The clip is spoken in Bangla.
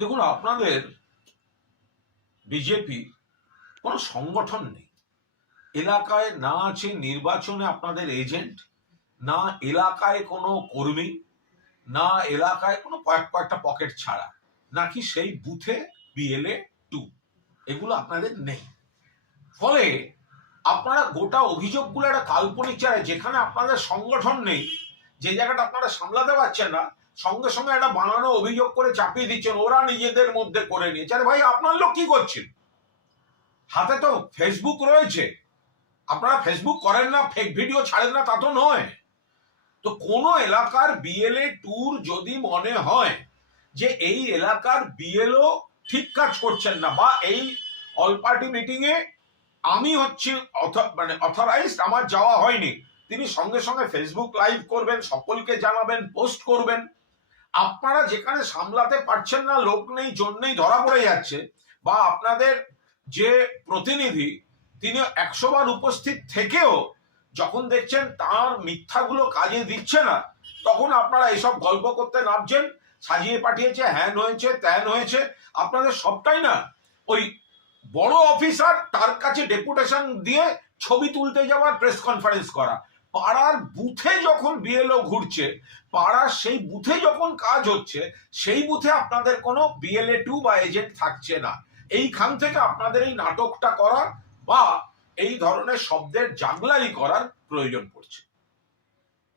দেখুন, আপনাদের বিজেপি কোনো সংগঠন নেই, এলাকায় না আছে নির্বাচনে আপনাদের এজেন্ট, না এলাকায় কোনো কর্মী, না এলাকায় কোনো কয়েকটা পকেট ছাড়া, নাকি সেই বুথে বিএলএ 2, এগুলো আপনাদের নেই। ফলে আপনারা গোটা অভিযোগগুলো একটা কাল্পনিক চায়, যেখানে আপনাদের সংগঠন নেই, যে জায়গাটা আপনারা সামলাতে পারছেন না, সঙ্গে সঙ্গে একটা বানানো অভিযোগ করে চাপিয়ে দিচ্ছেন ওরা নিজেদের মধ্যে করে নিয়েছে। আরে ভাই, আপনার লোক কি করছেন? হাতে তো ফেসবুক রয়েছে, আপনারা ফেসবুক করেন না, ফেক ভিডিও ছাড়েন না তা তো নয়। তো কোন এলাকার বিএলএ 2 যদি মনে হয় যে এই এলাকার বিএলও ঠিক কাজ করছেন না, বা এই অল পার্টি মিটিং এ আমি হচ্ছি মানে অথরাইজড, আমার যাওয়া হয়নি, তিনি সঙ্গে সঙ্গে ফেসবুক লাইভ করবেন, সকলকে জানাবেন, পোস্ট করবেন। আপনারা যেখানে সামলাতে পারছেন না, লোক নেই, জন্যই ধরা পড়ে যাচ্ছে, বা আপনাদের যে প্রতিনিধি তিনি 100 বার উপস্থিত থেকেও যখন দেখছেন তার মিথ্যাগুলো কাজে দিচ্ছে না, তখন আপনারা এসব গল্প করতে নামছেন, সাজিয়ে পাঠিয়েছে, হ্যান হয়েছে, ত্যান হয়েছে। আপনাদের সবটাই না ওই বড় অফিসার, তার কাছে ডেপুটেশন দিয়ে ছবি তুলতে যাওয়ার, প্রেস কনফারেন্স করা। পাড়ার বুথে যখন বিএলও ঘুরছে, পাড়ার সেই বুথে যখন কাজ হচ্ছে, সেই বুথে আপনাদের কোনো বিএলএ 2 বা এজেন্ট থাকছে না। এইখান থেকে আপনাদের এই নাটকটা করার বা এই ধরনের শব্দের জাগলারি করার প্রয়োজন পড়ছে।